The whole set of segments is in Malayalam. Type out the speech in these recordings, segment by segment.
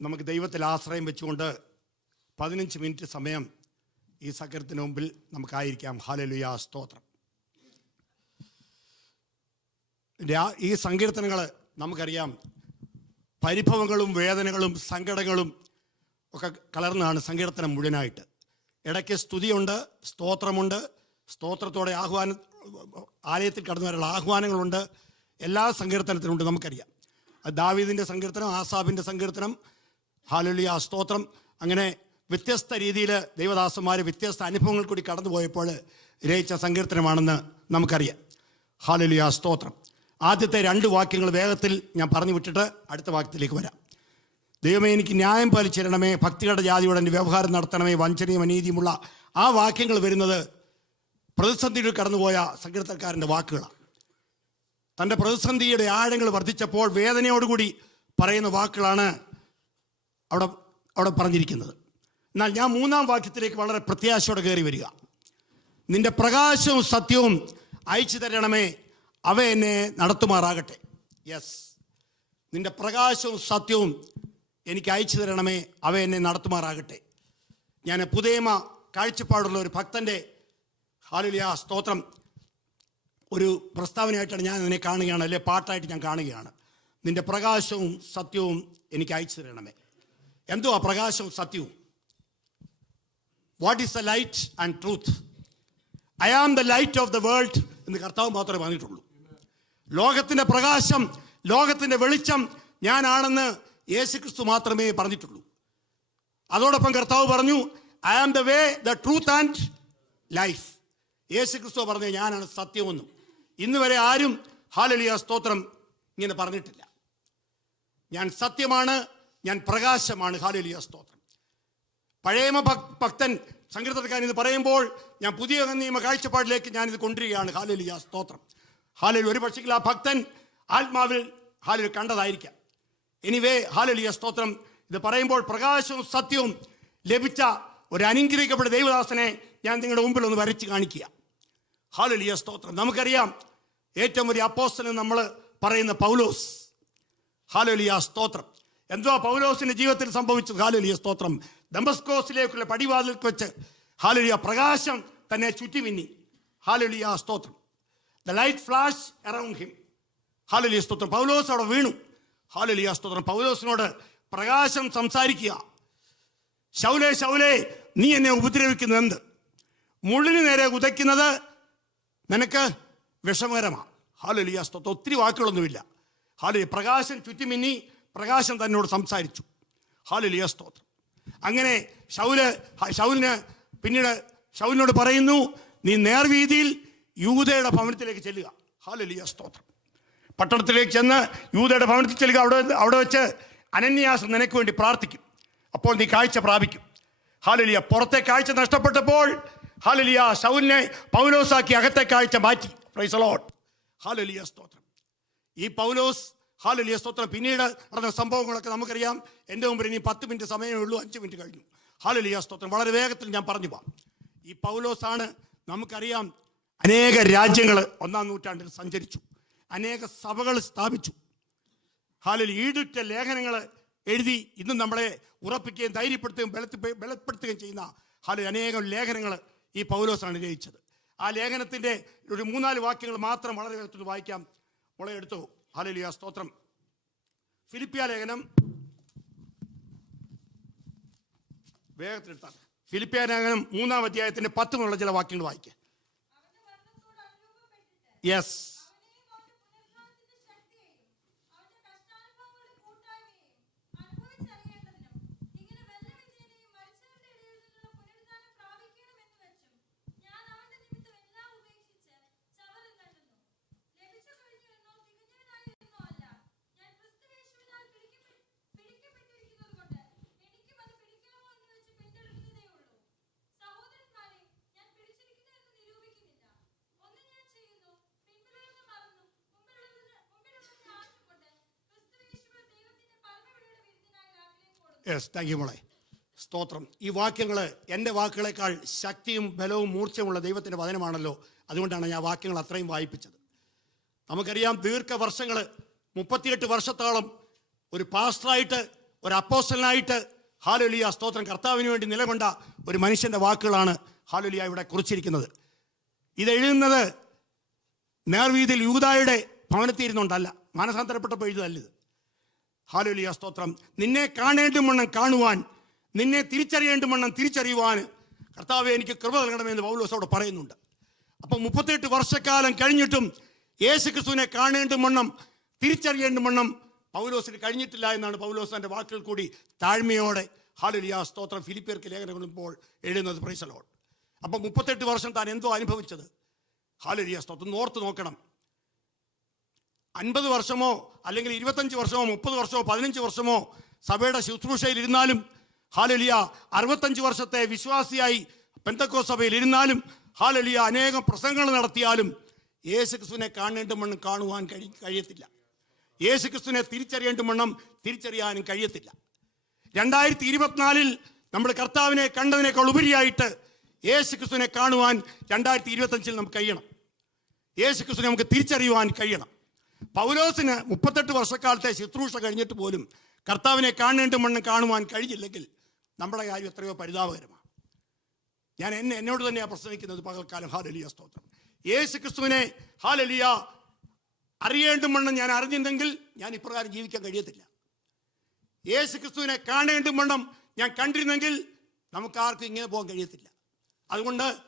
നമുക്ക് ദൈവത്തിൽ ആശ്രയം വെച്ചുകൊണ്ട് പതിനഞ്ച് മിനിറ്റ് സമയം ഈ സകരത്തിന് മുമ്പിൽ നമുക്കായിരിക്കാം. ഹാലലുയ സ്തോത്രം. ഈ സങ്കീർത്തനങ്ങൾ നമുക്കറിയാം. പരിഭവങ്ങളും വേദനകളും സങ്കടങ്ങളും ഒക്കെ കലർന്നാണ് സങ്കീർത്തനം മുഴുവനായിട്ട്. ഇടയ്ക്ക് സ്തുതിയുണ്ട് സ്തോത്രമുണ്ട് സ്തോത്രത്തോടെ ആഹ്വാന ആലയത്തിൽ കടന്നു വരാനുള്ള ആഹ്വാനങ്ങളുണ്ട്. എല്ലാ സങ്കീർത്തനത്തിനുണ്ട് നമുക്കറിയാം. ദാവീദിന്റെ സങ്കീർത്തനം ആസാബിന്റെ സങ്കീർത്തനം ഹാലുലിയ സ്തോത്രം. അങ്ങനെ വ്യത്യസ്ത രീതിയിൽ ദൈവദാസന്മാർ വ്യത്യസ്ത അനുഭവങ്ങൾ കൂടി കടന്നുപോയപ്പോൾ രചിച്ച സങ്കീർത്തനമാണെന്ന് നമുക്കറിയാം. ഹാലുലിയ സ്തോത്രം. ആദ്യത്തെ രണ്ട് വാക്യങ്ങൾ വേഗത്തിൽ ഞാൻ പറഞ്ഞു വിട്ടിട്ട് അടുത്ത വാക്യത്തിലേക്ക് വരാം. ദൈവമേ എനിക്ക് ന്യായം പാലിച്ചിരണമേ ഭക്തികളുടെ ജാതിയോടെ എന്റെ വ്യവഹാരം നടത്തണമേ വഞ്ചനയും അനീതിയുമുള്ള ആ വാക്യങ്ങൾ വരുന്നത് പ്രതിസന്ധിയിൽ കടന്നുപോയ സങ്കീർത്തക്കാരന്റെ വാക്കുകളാണ്. തന്റെ പ്രതിസന്ധിയുടെ ആഴങ്ങൾ വർദ്ധിച്ചപ്പോൾ വേദനയോടുകൂടി പറയുന്ന വാക്കുകളാണ് അവിടെ അവിടെ പറഞ്ഞിരിക്കുന്നത്. എന്നാൽ ഞാൻ മൂന്നാം വാക്യത്തിലേക്ക് വളരെ പ്രത്യാശയോടെ കയറി വരിക. നിന്റെ പ്രകാശവും സത്യവും അയച്ചു തരണമേ അവ എന്നെ നടത്തുമാറാകട്ടെ. യെസ് നിന്റെ പ്രകാശവും സത്യവും എനിക്ക് അയച്ചു തരണമേ അവ എന്നെ നടത്തുമാറാകട്ടെ. ഞാൻ പുതേമ കാഴ്ചപ്പാടുള്ള ഒരു ഭക്തന്റെ ഹാലുലിയ സ്തോത്രം. ഒരു പ്രസ്താവനയായിട്ടാണ് ഞാൻ അതിനെ കാണുകയാണ് അല്ലെ പാട്ടായിട്ട് ഞാൻ കാണുകയാണ്. നിന്റെ പ്രകാശവും സത്യവും എനിക്ക് അയച്ചു തരണമേ. എന്തോ ആ പ്രകാശവും സത്യവും? What is the light and truth I am the light of the world എന്ന് കർത്താവ് മാത്രമേ പറഞ്ഞിട്ടുള്ളൂ. ലോകത്തിന്റെ പ്രകാശം ലോകത്തിന്റെ വെളിച്ചം ഞാനാണെന്ന് യേശുക്രിസ്തു മാത്രമേ പറഞ്ഞിട്ടുള്ളൂ. അതോടൊപ്പം കർത്താവ് പറഞ്ഞു I am the way the truth and life Yesu Kristu പറഞ്ഞ ഞാനാണ് സത്യമെന്നും. ഇന്ന് വരെ ആരും ഹാലലിയ സ്തോത്രം ഇങ്ങനെ പറഞ്ഞിട്ടില്ല. ഞാൻ സത്യമാണ് ഞാൻ പ്രകാശമാണ്. ഹാലലിയ സ്തോത്രം. പഴയമ ഭക്തൻ സങ്കീർത്തനക്കാരൻ ഇത് പറയുമ്പോൾ ഞാൻ പുതിയ നിയമ കാഴ്ചപ്പാടിലേക്ക് ഇത് കൊണ്ടുവരികയാണ്. ഹാലലിയ സ്തോത്രം. ഹാലലി ഒരു പക്ഷേ ആ ഭക്തൻ ആത്മാവിൽ ഹാലലി കണ്ടതായിരിക്കാം. എനിവേ ഹാലലിയ സ്തോത്രം. ഇത് പറയുമ്പോൾ പ്രകാശവും സത്യവും ലഭിച്ച ഒരു അനുഗ്രഹിക്കപ്പെട്ട ദൈവദാസനെ ഞാൻ നിങ്ങളുടെ മുമ്പിൽ ഒന്ന് വരച്ച് കാണിക്കുക. ഹാലലിയ സ്തോത്രം. നമുക്കറിയാം ഏറ്റവും വലിയ അപ്പോസ്റ്റൻ നമ്മൾ പറയുന്ന പൗലോസ്. ഹാലലിയ സ്തോത്രം. എന്തോ പൗലോസിന്റെ ജീവിതത്തിൽ സംഭവിച്ചത്. ഹാലലിയ സ്തോത്രം. ദംബസ്കോസിലേക്കുള്ള പടിവാതിൽക്ക് വെച്ച് ഹാലലിയ പ്രകാശം തന്നെ ചുറ്റിമിന്നി. ഹാലലിയ സ്തോത്രം. The light flash around him hallelujah സ്തോത്രം. പൗലോസ് അവിടെ വീണു. ഹാലലിയ സ്തോത്രം. പൗലോസിനോട് പ്രകാശം സംസാരിക്കുക. ശൗലേ ശൗലേ നീ എന്നെ ഉപദ്രവിക്കുന്നത് എന്ത്? മുള്ളിന് നേരെ ഉതയ്ക്കുന്നത് നിനക്ക് വിഷമകരമാണ് ഹാലലിയ സ്തോത്രം. ഒത്തിരി വാക്കുകളൊന്നുമില്ല. ഹാലലി പ്രകാശം ചുറ്റിമിന്നി പ്രകാശം തന്നോട് സംസാരിച്ചു. ഹാലിലിയ സ്തോത്രം. അങ്ങനെ ഷൗൽ ശൗലിന് പിന്നീട് ഷൗലിനോട് പറയുന്നു നീ നേർവീതിയിൽ യൂതയുടെ ഭവനത്തിലേക്ക് ചെല്ലുക. ഹാലിലിയ സ്തോത്രം. പട്ടണത്തിലേക്ക് ചെന്ന് യൂതയുടെ ഭവനത്തിൽ ചെല്ലുക. അവിടെ അവിടെ വെച്ച് അനന്യാസം നിനക്ക് വേണ്ടി പ്രാർത്ഥിക്കും. അപ്പോൾ നീ കാഴ്ച പ്രാപിക്കും. ഹാലലിയ പുറത്തെ കാഴ്ച നഷ്ടപ്പെട്ടപ്പോൾ ഹാലലിയ ശൗലിനെ പൗലോസാക്കി അകത്തെ കാഴ്ച മാറ്റി. പ്രൈസലോട്ട് ഹാലലിയ സ്തോത്രം. ഈ പൗലോസ് ഹാലലിയ സ്തോത്രം. പിന്നീട് നടന്ന സംഭവങ്ങളൊക്കെ നമുക്കറിയാം. എന്റെ മുമ്പിൽ ഇനി പത്ത് മിനിറ്റ് സമയമേ ഉള്ളൂ അഞ്ച് മിനിറ്റ് കഴിഞ്ഞു. ഹാലലിയ സ്തോത്രം. വളരെ വേഗത്തിൽ ഞാൻ പറഞ്ഞു പോവാം. ഈ പൗലോസാണ് നമുക്കറിയാം അനേക രാജ്യങ്ങൾ ഒന്നാം നൂറ്റാണ്ടിൽ സഞ്ചരിച്ചു. അനേക സഭകൾ സ്ഥാപിച്ചു. ഹാലിൽ ഈടുറ്റ ലേഖനങ്ങൾ എഴുതി ഇന്ന് നമ്മളെ ഉറപ്പിക്കുകയും ധൈര്യപ്പെടുത്തുകയും ബലത്തി ബലപ്പെടുത്തുകയും ചെയ്യുന്ന ഹാലിൽ അനേകം ലേഖനങ്ങൾ ഈ പൗലോസാണ് രചിച്ചത്. ആ ലേഖനത്തിന്റെ ഒരു മൂന്നാൽ വാക്യങ്ങൾ മാത്രം വളരെ വേഗത്തിൽ വായിക്കാം. വളരെ എടുത്തു ഹാലിലിയ സ്തോത്രം. ഫിലിപ്പിയ ലേഖനം. വേഗത്തിലെടുത്താൽ. ഫിലിപ്പിയ ലേഖനം മൂന്നാം അധ്യായത്തിന്റെ പത്ത് മുതലുള്ള ചില വാക്യങ്ങൾ അനുരൂപപ്പെട്ടിട്ട് യെസ് യെസ് താങ്ക് യു മോളെ. സ്തോത്രം. ഈ വാക്യങ്ങൾ എന്റെ വാക്കുകളേക്കാൾ ശക്തിയും ബലവും മൂർച്ചയുമുള്ള ദൈവത്തിന്റെ വചനമാണല്ലോ. അതുകൊണ്ടാണ് ഞാൻ വാക്യങ്ങൾ അത്രയും വായിപ്പിച്ചത്. നമുക്കറിയാം ദീർഘവർഷങ്ങൾ മുപ്പത്തിയെട്ട് വർഷത്തോളം ഒരു പാസ്റ്ററായിട്ട് ഒരു അപ്പോസലിനായിട്ട് ഹാലുലിയ സ്തോത്രം കർത്താവിന് വേണ്ടി നിലകൊണ്ട ഒരു മനുഷ്യന്റെ വാക്കുകളാണ് ഹാലുലിയ ഇവിടെ കുറിച്ചിരിക്കുന്നത്. ഇത് എഴുതുന്നത് നേർവീതിയിൽ യൂതായുടെ ഭവനത്തിരുന്നുണ്ടല്ല മാനസാന്തരപ്പെട്ടപ്പോൾ എഴുതല്ല ഇത്. ഹാലുലിയ സ്തോത്രം. നിന്നെ കാണേണ്ടും വണ്ണം കാണുവാൻ നിന്നെ തിരിച്ചറിയേണ്ടും വണ്ണം തിരിച്ചറിയുവാൻ കർത്താവെ എനിക്ക് കൃപ നൽകണമെന്ന് പൗലോസ് അവിടെ പറയുന്നുണ്ട്. അപ്പം മുപ്പത്തെട്ട് വർഷക്കാലം കഴിഞ്ഞിട്ടും യേശു ക്രിസ്തുവിനെ തിരിച്ചറിയേണ്ടും വണ്ണം പൗലോസിന് കഴിഞ്ഞിട്ടില്ല എന്നാണ് പൗലോസ് തന്റെ വാക്കുകൾ കൂടി താഴ്മയോടെ ഹാലുലിയ സ്തോത്രം ഫിലിപ്പിയർക്ക് ലേഖനം കൊള്ളുമ്പോൾ എഴുതുന്നത്. പ്രൈസലോൾ അപ്പം മുപ്പത്തെട്ട് വർഷം താൻ എന്തോ അനുഭവിച്ചത്? ഹാലുലിയ സ്തോത്രം ഓർത്ത് നോക്കണം. അൻപത് വർഷമോ അല്ലെങ്കിൽ ഇരുപത്തഞ്ച് വർഷമോ മുപ്പത് വർഷമോ പതിനഞ്ച് വർഷമോ സഭയുടെ ശുശ്രൂഷയിൽ ഇരുന്നാലും ഹാലലിയ അറുപത്തഞ്ച് വർഷത്തെ വിശ്വാസിയായി പെന്തക്കോ സഭയിൽ ഇരുന്നാലും ഹാലലിയ അനേകം പ്രസംഗങ്ങൾ നടത്തിയാലും യേശു ക്രിസ്തുവിനെ കാണേണ്ടും വണ്ണം കാണുവാൻ കഴി കഴിയത്തില്ല. യേശു ക്രിസ്തുവിനെ തിരിച്ചറിയേണ്ടും വണ്ണം തിരിച്ചറിയാനും കഴിയത്തില്ല. രണ്ടായിരത്തി ഇരുപത്തിനാലിൽ നമ്മൾ കർത്താവിനെ കണ്ടതിനേക്കാൾ ഉപരിയായിട്ട് യേശു ക്രിസ്തുവിനെ കാണുവാൻ രണ്ടായിരത്തി ഇരുപത്തഞ്ചിൽ നമുക്ക് കഴിയണം. യേശു ക്രിസ്തുവിനെ നമുക്ക് തിരിച്ചറിയുവാൻ കഴിയണം. പൗലോസിന് മുപ്പത്തെട്ട് വർഷക്കാലത്തെ ശുശ്രൂഷ കഴിഞ്ഞിട്ട് പോലും കർത്താവിനെ കാണേണ്ട മണ്ണ് കാണുവാൻ കഴിഞ്ഞില്ലെങ്കിൽ നമ്മുടെ കാര്യം എത്രയോ പരിതാപകരമാണ്. ഞാൻ എന്നെ എന്നോട് തന്നെയാണ് പ്രസംഗിക്കുന്നത് പകൽക്കാലം. ഹാലലിയ സ്തോത്രം. യേശു ക്രിസ്തുവിനെ ഹാലലിയ അറിയേണ്ട വണ്ണം ഞാൻ അറിഞ്ഞിരുന്നെങ്കിൽ ഞാൻ ഇപ്രകാരം ജീവിക്കാൻ കഴിയത്തില്ല. യേശു ക്രിസ്തുവിനെ കാണേണ്ട വണ്ണം ഞാൻ കണ്ടിരുന്നെങ്കിൽ നമുക്കാർക്കും ഇങ്ങനെ പോകാൻ കഴിയത്തില്ല. അതുകൊണ്ട്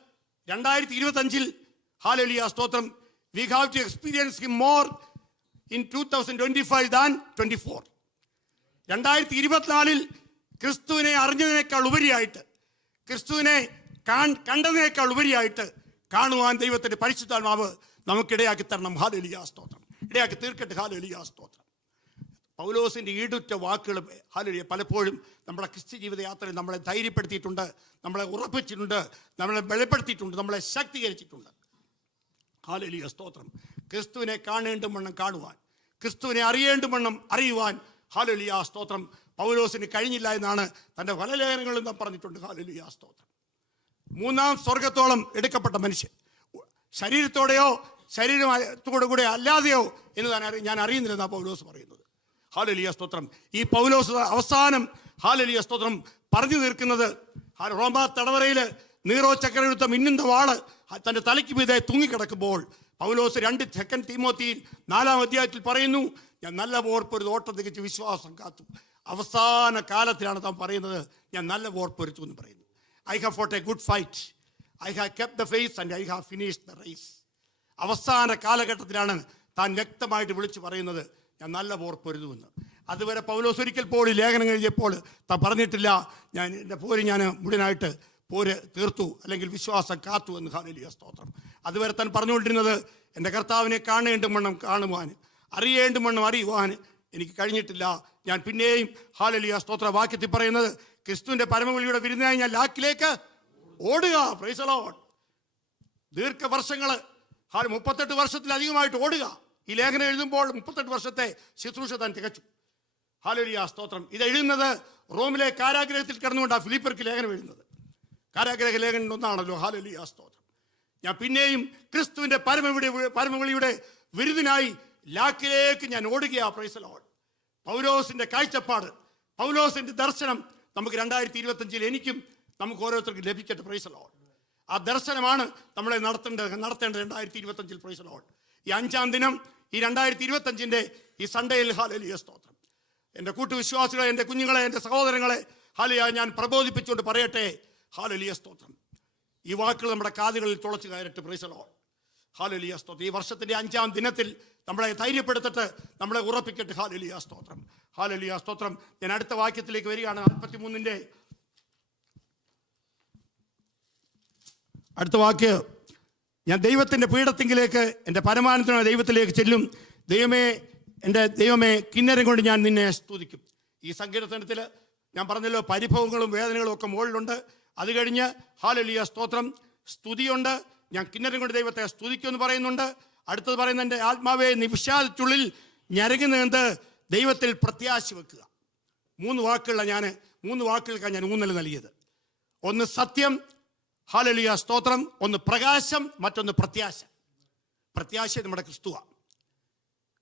രണ്ടായിരത്തി ഇരുപത്തഞ്ചിൽ ഹാലലിയ സ്തോത്രം. We have to experience him more in two thousand twenty five than twenty four രണ്ടായിരത്തി ഇരുപത്തിനാലിൽ ക്രിസ്തുവിനെ അറിഞ്ഞതിനേക്കാൾ ഉപരിയായിട്ട് ക്രിസ്തുവിനെ കണ്ടതിനേക്കാൾ ഉപരിയായിട്ട് കാണുവാൻ ദൈവത്തിന്റെ പരിശുദ്ധാത്മാവ് നമുക്കിടയാക്കി തരണം. ഹാലലിയ സ്തോത്രം. ഇടയാക്കി തീർക്കട്ടെ. ഹാലലിയ സ്തോത്രം. പൗലോസിന്റെ ഈടുറ്റ വാക്കുകൾ ഹാലലിയ പലപ്പോഴും നമ്മുടെ ക്രിസ്ത്യ ജീവിതയാത്രയിൽ നമ്മളെ ധൈര്യപ്പെടുത്തിയിട്ടുണ്ട് നമ്മളെ ഉറപ്പിച്ചിട്ടുണ്ട് നമ്മളെ ബലപ്പെടുത്തിയിട്ടുണ്ട് നമ്മളെ ശക്തീകരിച്ചിട്ടുണ്ട്. ഹാലലിയ സ്തോത്രം. ക്രിസ്തുവിനെ കാണേണ്ടും വണ്ണം കാണുവാൻ ക്രിസ്തുവിനെ അറിയേണ്ടും വണ്ണം അറിയുവാൻ. ഹാലലിയ സ്തോത്രം. പൗലോസിന് കഴിഞ്ഞില്ല എന്നാണ് തന്റെ പല ലേഖനങ്ങളും നാം പറഞ്ഞിട്ടുണ്ട്. ഹാലലിയ സ്തോത്രം. മൂന്നാം സ്വർഗത്തോളം എടുക്കപ്പെട്ട മനുഷ്യൻ. ശരീരത്തോടെയോ ശരീരത്തോടു കൂടെ അല്ലാതെയോ എന്ന് താൻ അറി ഞാൻ അറിയുന്നില്ല അറിയുന്നില്ലെന്നാണ് പൗലോസ് പറയുന്നത്. ഹാലലിയ സ്തോത്രം. ഈ പൗലോസ് അവസാനം ഹാലലിയ സ്തോത്രം പറഞ്ഞു തീർക്കുന്നത് റോമാ തടവറയിൽ നീറോ ചക്രയുത്ത മിന്നുന്ന വാൾ തന്റെ തലയ്ക്ക് മീതെ തൂങ്ങിക്കിടക്കുമ്പോൾ പൗലോസ് രണ്ട് സെക്കൻഡ് തീമോത്തിയിൽ നാലാം അധ്യായത്തിൽ പറയുന്നു ഞാൻ നല്ല പോർപ്പൊരു ഓട്ടം തികച്ച് വിശ്വാസം കാത്തു. അവസാന കാലത്തിലാണ് താൻ പറയുന്നത് ഞാൻ നല്ല പോർപ്പൊരുത്തു എന്ന് പറയുന്നു. I have fought a good fight I have kept the faith and I have finish the race അവസാന കാലഘട്ടത്തിലാണ് താൻ വ്യക്തമായിട്ട് വിളിച്ചു പറയുന്നത് ഞാൻ നല്ല പോർപ്പൊരുതു എന്ന്. അതുവരെ പൗലോസ് ഒരിക്കൽ പോളി ലേഖനം എഴുതിയപ്പോൾ താൻ പറഞ്ഞിട്ടില്ല ഞാൻ എന്റെ പോര് ഞാൻ മുഴുവനായിട്ട് പോര് തീർത്തു അല്ലെങ്കിൽ വിശ്വാസം കാത്തു എന്ന് ഹാലിയ സ്തോത്രം. അതുവരെ താൻ പറഞ്ഞുകൊണ്ടിരുന്നത് എന്റെ കർത്താവിനെ കാണേണ്ടും വണ്ണം കാണുവാൻ അറിയേണ്ടും വണ്ണം അറിയുവാൻ എനിക്ക് കഴിഞ്ഞിട്ടില്ല. ഞാൻ പിന്നെയും ഹാലലിയ സ്തോത്ര വാക്യത്തിൽ പറയുന്നത് ക്രിസ്തുവിന്റെ പരമവിളിയുടെ വിരുന്നായി ഞാൻ ലാക്കിലേക്ക് ഓടുക. ദീർഘ ദീർഘവർഷങ്ങൾ ഹാൽ മുപ്പത്തെട്ട് വർഷത്തിലധികമായിട്ട് ഓടുക. ഈ ലേഖനം എഴുതുമ്പോൾ മുപ്പത്തെട്ട് വർഷത്തെ ശുശ്രൂഷ താൻ തികച്ചു. ഹാലലിയ സ്തോത്രം. ഇത് എഴുതുന്നത് റോമിലെ കാരാഗ്രഹത്തിൽ കിടന്നുകൊണ്ടാണ് ഫിലിപ്പർക്ക് ലേഖനം എഴുതുന്നത്. കാരാഗ്രഹ ലേഖനം ഒന്നാണല്ലോ ഹാലലിയ സ്തോത്രം. ഞാൻ പിന്നെയും ക്രിസ്തുവിന്റെ പരമവിളി പരമവിളിയുടെ വിരുദിനായി ലാക്കിലേക്ക് ഞാൻ ഓടുകയാ പ്രൈസലോൾ പൗലോസിന്റെ കാഴ്ചപ്പാട് പൗലോസിന്റെ ദർശനം നമുക്ക് രണ്ടായിരത്തി ഇരുപത്തഞ്ചിൽ എനിക്കും നമുക്ക് ഓരോരുത്തർക്കും ലഭിക്കട്ടെ പ്രൈസലോൾ ആ ദർശനമാണ് നമ്മളെ നടത്തേണ്ടത് നടത്തേണ്ടത് രണ്ടായിരത്തി ഇരുപത്തഞ്ചിൽ പ്രൈസലോൾ ഈ അഞ്ചാം ദിനം ഈ രണ്ടായിരത്തി ഇരുപത്തഞ്ചിന്റെ ഈ സൺഡേയിൽ ഹാലലിയ സ്തോത്രം. എന്റെ കൂട്ടുവിശ്വാസികളെ എന്റെ കുഞ്ഞുങ്ങളെ എന്റെ സഹോദരങ്ങളെ ഹാലിയ ഞാൻ പ്രബോധിപ്പിച്ചുകൊണ്ട് പറയട്ടെ ഹാലലിയ സ്തോത്രം. ഈ വാക്കുകൾ നമ്മുടെ കാതുകളിൽ തുളച്ചു കയറിട്ട് പ്രൈസലോ ഹാലലിയ സ്തോത്രം. ഈ വർഷത്തിന്റെ അഞ്ചാം ദിനത്തിൽ നമ്മളെ ധൈര്യപ്പെടുത്തിട്ട് നമ്മളെ ഉറപ്പിക്കട്ടെ. ഹാലലിയ സ്തോത്രം. ഹാലലിയ സ്തോത്രം. ഞാൻ അടുത്ത വാക്യത്തിലേക്ക് വരികയാണ്. നാൽപ്പത്തി മൂന്നിന്റെ അടുത്ത വാക്ക്. ഞാൻ ദൈവത്തിന്റെ പീഠത്തിങ്കിലേക്ക് എന്റെ പരമാനന്ദമായ ദൈവത്തിലേക്ക് ചെല്ലും. ദൈവമേ എന്റെ ദൈവമേ കിന്നരം കൊണ്ട് ഞാൻ നിന്നെ സ്തുതിക്കും. ഈ സങ്കീർത്തനത്തിൽ ഞാൻ പറഞ്ഞല്ലോ പരിഭവങ്ങളും വേദനകളും ഒക്കെ മുകളിലുണ്ട്. അത് കഴിഞ്ഞ് ഹാലലിയ സ്തോത്രം. സ്തുതിയുണ്ട്. ഞാൻ കിന്നരം കൊണ്ട് ദൈവത്തെ സ്തുതിക്കുമെന്ന് പറയുന്നുണ്ട്. അടുത്തത് പറയുന്ന എന്റെ ആത്മാവെ നിവിഷാദത്തുള്ളിൽ നീന്ത് ദൈവത്തിൽ പ്രത്യാശ വെക്കുക. മൂന്ന് വാക്കുകളാണ് ഞാൻ മൂന്ന് വാക്കുകൾക്കാണ് ഞാൻ ഊന്നൽ നൽകിയത്. ഒന്ന് സത്യം ഹാലലിയ സ്തോത്രം. ഒന്ന് പ്രകാശം മറ്റൊന്ന് പ്രത്യാശ. പ്രത്യാശ നമ്മുടെ ക്രിസ്തുവ.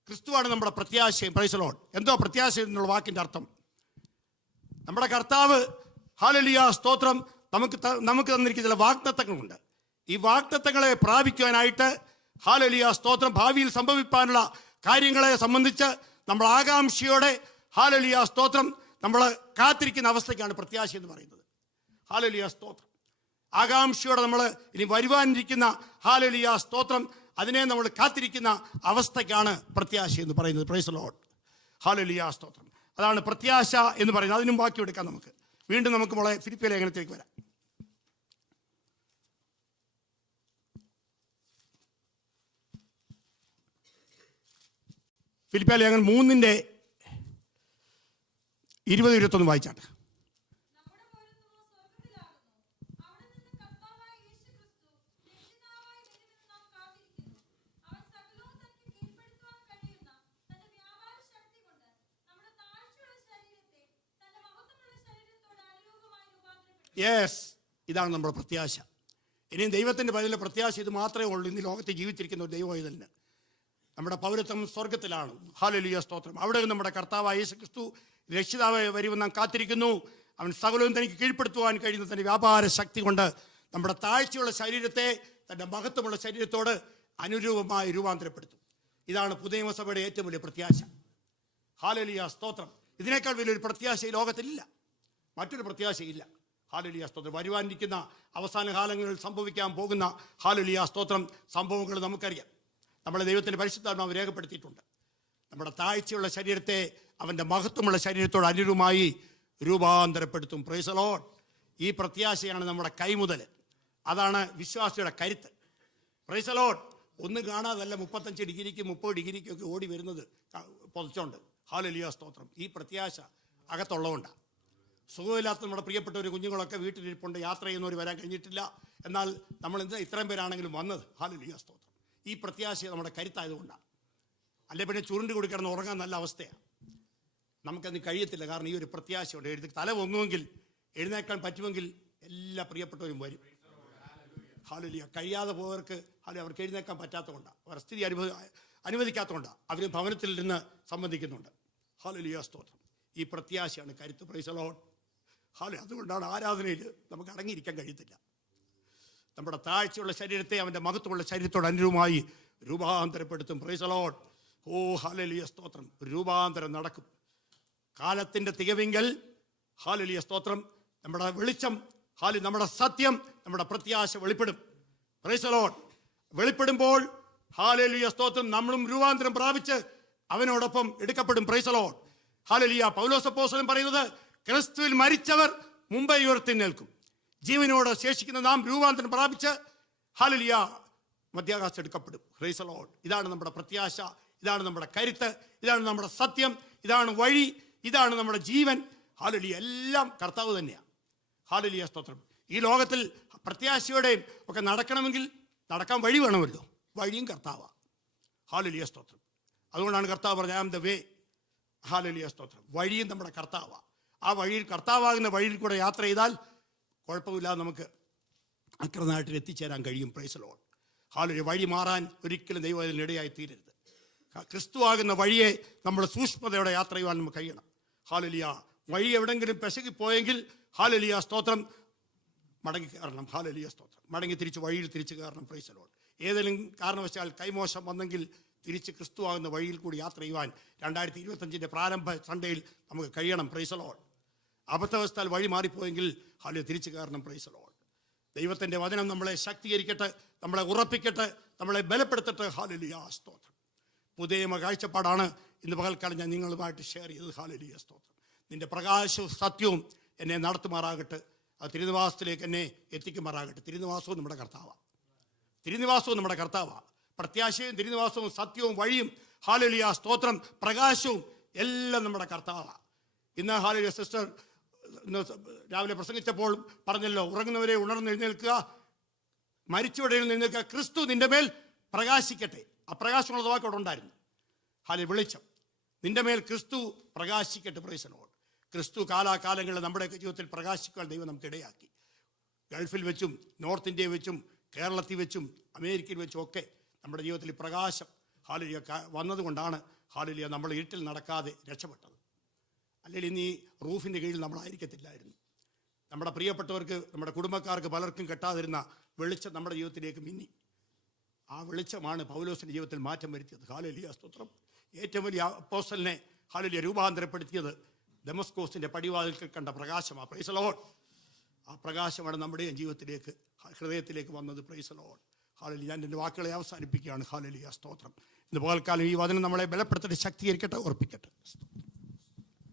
ക്രിസ്തുവാണ് നമ്മുടെ പ്രത്യാശയും പ്രൈസലോൺ എന്തോ പ്രത്യാശ എന്നുള്ള വാക്കിന്റെ അർത്ഥം. നമ്മുടെ കർത്താവ് ഹാലലിയ സ്തോത്രം. നമുക്ക് നമുക്ക് തന്നിരിക്കുന്ന ചില വാഗ്ദത്തങ്ങളുണ്ട്. ഈ വാഗ്ദത്തങ്ങളെ പ്രാപിക്കുവാനായിട്ട് ഹാലലിയ സ്തോത്രം. ഭാവിയിൽ സംഭവിക്കാനുള്ള കാര്യങ്ങളെ സംബന്ധിച്ച് നമ്മൾ ആകാംക്ഷയോടെ ഹാലലിയ സ്തോത്രം നമ്മൾ കാത്തിരിക്കുന്ന അവസ്ഥയ്ക്കാണ് പ്രത്യാശ എന്ന് പറയുന്നത്. ഹാലലിയ സ്തോത്രം. ആകാംക്ഷയോടെ നമ്മൾ ഇനി വരുവാനിരിക്കുന്ന ഹാലലിയ സ്തോത്രം അതിനെ നമ്മൾ കാത്തിരിക്കുന്ന അവസ്ഥയ്ക്കാണ് പ്രത്യാശ എന്ന് പറയുന്നത്. പ്രൈസ് ലോഡ് ഹാലലിയ സ്തോത്രം. അതാണ് പ്രത്യാശ എന്ന് പറയുന്നത്. അതിനും ബാക്കി എടുക്കാം നമുക്ക്. വീണ്ടും നമുക്ക് മോളെ ഫിലിപ്പിയ ലേഖനത്തിലേക്ക് വരാം. ഫിലിപ്പിയ ലേഖനം മൂന്നിന്റെ ഇരുപത് ഇരുപത്തൊന്ന് വായിച്ചാട്ടെ നമ്മുടെ പൗരത്വമോ സ്വർഗത്തിലാകുന്നു. അവിടെ നിന്ന് കർത്താവായ യേശുക്രിസ്തു രക്ഷിതാവായി വരുമെന്ന് നാം കാത്തിരിക്കുന്നു. അവൻ സകലവും തനിക്ക് കീഴ്പ്പെടുത്തുവാൻ കഴിയുന്ന തന്റെ വ്യാപാര ശക്തി കൊണ്ട് നമ്മുടെ താഴ്ചയുള്ള ശരീരത്തെ തന്റെ മഹത്വമുള്ള ശരീരത്തോട് അനുരൂപമായി രൂപാന്തരപ്പെടുത്തും. യെസ് ഇതാണ് നമ്മുടെ പ്രത്യാശ. ഇനിയും ദൈവത്തിന്റെ പതിലെ പ്രത്യാശ ഇത് മാത്രമേ ഉള്ളൂ. ഇന്ന് ലോകത്ത് ജീവിച്ചിരിക്കുന്ന ഒരു ദൈവമായതിന് നമ്മുടെ പൗരത്വം സ്വർഗത്തിലാണ് ഹാലലിയ സ്തോത്രം. അവിടെ നമ്മുടെ കർത്താവായ യേശു ക്രിസ്തു രക്ഷിതാവായി വരുമെന്ന് നാം കാത്തിരിക്കുന്നു. അവൻ സകലവും തനിക്ക് കീഴ്പ്പെടുത്തുവാൻ കഴിയുന്ന തന്റെ വ്യാപാര ശക്തി കൊണ്ട് നമ്മുടെ താഴ്ചയുള്ള ശരീരത്തെ തന്റെ മഹത്വമുള്ള ശരീരത്തോട് അനുരൂപമായി രൂപാന്തരപ്പെടുത്തും. ഇതാണ് പുതിയ നിയമസഭയുടെ ഏറ്റവും വലിയ പ്രത്യാശ. ഹാലലിയ സ്തോത്രം. ഇതിനേക്കാൾ വലിയൊരു പ്രത്യാശ ഈ ലോകത്തിലില്ല. മറ്റൊരു പ്രത്യാശയില്ല. ഹാലലിയ സ്തോത്രം. വരുവാനിരിക്കുന്ന അവസാന കാലങ്ങളിൽ സംഭവിക്കാൻ പോകുന്ന ഹാലലിയ സ്തോത്രം സംഭവങ്ങൾ നമുക്കറിയാം. നമ്മളെ ദൈവത്തിന്റെ പരിശുദ്ധാത്മാവ് രേഖപ്പെടുത്തിയിട്ടുണ്ട്. നമ്മുടെ താഴ്ചയുള്ള ശരീരത്തെ അവന്റെ മഹത്വമുള്ള ശരീരത്തോട് അനുരൂപമായി രൂപാന്തരപ്പെടുത്തും. പ്രൈസലോൺ ഈ പ്രത്യാശയാണ് നമ്മുടെ കൈമുതൽ അതാണ് വിശ്വാസിയുടെ കരുത്ത്. പ്രൈസലോൺ ഒന്നും കാണാതല്ല മുപ്പത്തഞ്ച് ഡിഗ്രിക്ക് മുപ്പത് ഡിഗ്രിക്കൊക്കെ ഓടി വരുന്നത് പൊതച്ചോണ്ട്. ഹാലലിയ സ്തോത്രം. ഈ പ്രത്യാശ അകത്തുള്ളതുകൊണ്ടാണ് സുഖമില്ലാത്ത നമ്മുടെ പ്രിയപ്പെട്ട ഒരു കുഞ്ഞുങ്ങളൊക്കെ വീട്ടിലിരിപ്പുണ്ട് യാത്ര ചെയ്യുന്നവർ വരാൻ കഴിഞ്ഞിട്ടില്ല. എന്നാൽ നമ്മൾ എന്താ ഇത്രയും പേരാണെങ്കിലും വന്നത് ഹാലലിയ സ്തോത്രം. ഈ പ്രത്യാശ നമ്മുടെ കരുത്തായതുകൊണ്ടാണ്. അല്ലെ പിന്നെ ചുരുണ്ട് കൂടി കിടന്ന് ഉറങ്ങാൻ നല്ല അവസ്ഥയാണ് നമുക്കതിന് കഴിയത്തില്ല കാരണം ഈ ഒരു പ്രത്യാശയുണ്ട് എഴുതി തല പൊങ്ങുമെങ്കിൽ എഴുന്നേക്കാൻ പറ്റുമെങ്കിൽ എല്ലാ പ്രിയപ്പെട്ടവരും വരും. ഹാലുലിയ. കഴിയാതെ പോയവർക്ക് ഹാലി അവർക്ക് എഴുന്നേക്കാൻ പറ്റാത്തതുകൊണ്ടാണ് അവരുടെ സ്ഥിതി അനുഭവ അനുവദിക്കാത്തതുകൊണ്ടാണ് അവർ ഭവനത്തിൽ നിന്ന് സംബന്ധിക്കുന്നുണ്ട്. ഹാലുലിയ സ്തോത്രം. ഈ പ്രത്യാശയാണ് കരുത്ത്. പ്രൈസലോൺ ഹാലി അതുകൊണ്ടാണ് ആരാധനയിൽ നമുക്ക് അടങ്ങിയിരിക്കാൻ കഴിയത്തില്ല. നമ്മുടെ താഴ്ചയുള്ള ശരീരത്തെ അവന്റെ മഹത്വമുള്ള ശരീരത്തോട് അനുരൂപമായി രൂപാന്തരപ്പെടുത്തും. പ്രൈസലോട്ട് ഓ ഹാലലിയ സ്തോത്രം. രൂപാന്തരം നടക്കും. കാലത്തിന്റെ തികവിങ്കൽ ഹാലലിയ സ്തോത്രം. നമ്മുടെ വെളിച്ചം ഹാലി നമ്മുടെ സത്യം നമ്മുടെ പ്രത്യാശ വെളിപ്പെടും. പ്രൈസലോട്ട് വെളിപ്പെടുമ്പോൾ ഹാലലിയ സ്തോത്രം നമ്മളും രൂപാന്തരം പ്രാപിച്ച് അവനോടൊപ്പം എടുക്കപ്പെടും. പ്രൈസലോൺ ഹാലലിയ പൗലോസപ്പോസലും പറയുന്നത് ക്രിസ്തുവിൽ മരിച്ചവർ മുമ്പേ ഉയർത്തി നിൽക്കും. ജീവനോട് ശേഷിക്കുന്ന നാം രൂപാന്തരം പ്രാപിച്ച് ഹാലിയ മധ്യാകാശം എടുക്കപ്പെടും. പ്രൈസലോൺ ഇതാണ് നമ്മുടെ പ്രത്യാശ ഇതാണ് നമ്മുടെ കരുത്ത് ഇതാണ് നമ്മുടെ സത്യം ഇതാണ് വഴി ഇതാണ് നമ്മുടെ ജീവൻ. ഹാലലിയ എല്ലാം കർത്താവ് തന്നെയാണ്. ഹാലലിയ സ്തോത്രം. ഈ ലോകത്തിൽ പ്രത്യാശയോടെയും ഒക്കെ നടക്കണമെങ്കിൽ നടക്കാൻ വഴി വേണമല്ലോ. വഴിയും കർത്താവാണ് ഹാലലിയ സ്തോത്രം. അതുകൊണ്ടാണ് കർത്താവ് പറഞ്ഞത് ഐ ആം ദ വേ ഹാലലിയ സ്തോത്രം. വഴിയും നമ്മുടെ കർത്താവാണ് ആ വഴിയിൽ കർത്താവാകുന്ന വഴിയിൽ കൂടെ യാത്ര ചെയ്താൽ കുഴപ്പമില്ല നമുക്ക് അക്രനാട്ടിൽ എത്തിച്ചേരാൻ കഴിയും. പ്രൈസലോൾ ഹാലൊരു വഴി മാറാൻ ഒരിക്കലും ദൈവം അതിനിടയായി തീരരുത് ക്രിസ്തുവാകുന്ന വഴിയെ നമ്മൾ സൂക്ഷ്മതയോടെ യാത്ര ചെയ്യുവാൻ നമുക്ക് കഴിയണം. ഹാലലിയ. വഴി എവിടെങ്കിലും പെശകി പോയെങ്കിൽ ഹാലലിയ സ്തോത്രം. മടങ്ങി കയറണം. ഹാലലിയ സ്തോത്രം. മടങ്ങി തിരിച്ച് വഴിയിൽ തിരിച്ച് കയറണം. പ്രൈസലോൾ ഏതെങ്കിലും കാരണവശാൽ കൈമോശം വന്നെങ്കിൽ തിരിച്ച് ക്രിസ്തു ആകുന്ന വഴിയിൽ കൂടി യാത്ര ചെയ്യുവാൻ രണ്ടായിരത്തി ഇരുപത്തഞ്ചിന്റെ പ്രാരംഭ സൺഡേയിൽ നമുക്ക് കഴിയണം. പ്രൈസലോൺ അബദ്ധവസ്ഥാൽ വഴി മാറിപ്പോയെങ്കിൽ ഹാലിയ തിരിച്ചു കയറണം പ്രൈസലോൺ ദൈവത്തിന്റെ വചനം നമ്മളെ ശക്തീകരിക്കട്ടെ നമ്മളെ ഉറപ്പിക്കട്ടെ നമ്മളെ ബലപ്പെടുത്തട്ടെ. ഹാലലിയ സ്തോത്രം. പുതിയ കാഴ്ചപ്പാടാണ് ഇന്ന് പകൽക്കാലം ഞാൻ നിങ്ങളുമായിട്ട് ഷെയർ ചെയ്തത്. ഹാലലിയ സ്തോത്രം. നിന്റെ പ്രകാശവും സത്യവും എന്നെ നടത്തുമാറാകട്ടെ. ആ തിരുനിവാസത്തിലേക്ക് എന്നെ എത്തിക്കുമാറാകട്ടെ. തിരുനിവാസവും നമ്മുടെ കർത്താവാണ് തിരുനിവാസവും നമ്മുടെ കർത്താവാണ് പ്രത്യാശയും തിരുനിവാസവും സത്യവും വഴിയും ഹാലലിയ സ്തോത്രം പ്രകാശവും എല്ലാം നമ്മുടെ കർത്താവാണ് ഇന്ന് ഹാലലിയ സിസ്റ്റർ രാവിലെ പ്രസംഗിച്ചപ്പോൾ പറഞ്ഞല്ലോ ഉറങ്ങുന്നവരെ ഉണർന്നെഴുന്നേൽക്കുക മരിച്ചവരെ എഴുന്നേൽക്കുക ക്രിസ്തു നിന്റെ മേൽ പ്രകാശിക്കട്ടെ. ആ പ്രകാശമുള്ള വാക്ക് അവിടെ ഉണ്ടായിരുന്നു. ഹാലി വെളിച്ചം. നിന്റെ മേൽ ക്രിസ്തു പ്രകാശിക്കട്ടെ പ്രൈസനോട് ക്രിസ്തു കാലാകാലങ്ങളിൽ നമ്മുടെ ജീവിതത്തിൽ പ്രകാശിക്കാൻ ദൈവം നമുക്ക് ഇടയാക്കി. ഗൾഫിൽ വെച്ചും നോർത്ത് ഇന്ത്യയിൽ വെച്ചും കേരളത്തിൽ വെച്ചും അമേരിക്കയിൽ വെച്ചും ഒക്കെ നമ്മുടെ ജീവിതത്തിൽ പ്രകാശം ഹാലിലിയ വന്നതുകൊണ്ടാണ് ഹാലിലിയ നമ്മൾ ഇരുട്ടിൽ നടക്കാതെ രക്ഷപ്പെട്ടത്. അല്ലെങ്കിൽ ഇനി റൂഫിന്റെ കീഴിൽ നമ്മളായിരിക്കത്തില്ലായിരുന്നു. നമ്മുടെ പ്രിയപ്പെട്ടവർക്ക് നമ്മുടെ കുടുംബക്കാർക്ക് പലർക്കും കെട്ടാതിരുന്ന വെളിച്ചം നമ്മുടെ ജീവിതത്തിലേക്ക് മിന്നി ആ വെളിച്ചമാണ് പൗലോസിന്റെ ജീവിതത്തിൽ മാറ്റം വരുത്തിയത്. ഹാലലിയ സ്തോത്രം. ഏറ്റവും വലിയ അപ്പോസ്റ്റലിനെ ഹാലലിയ രൂപാന്തരപ്പെടുത്തിയത് ഡെമസ്കോസിന്റെ പടിവാതിൽക്കൽ കണ്ട പ്രകാശമാണ് പ്രൈസലോൺ ആ പ്രകാശമാണ് നമ്മുടെ ജീവിതത്തിലേക്ക് ഹൃദയത്തിലേക്ക് വന്നത്. പ്രൈസലോൺ ഹാലലി ഞാൻ എന്റെ വാക്കുകളെ അവസാനിപ്പിക്കുകയാണ്. ഹാലലിയ സ്തോത്രം. ഇന്ന് പകൽക്കാലം ഈ വചനം നമ്മളെ ബലപ്പെടുത്തിയിട്ട് ശക്തീകരിക്കട്ടെ ഉറപ്പിക്കട്ടെ.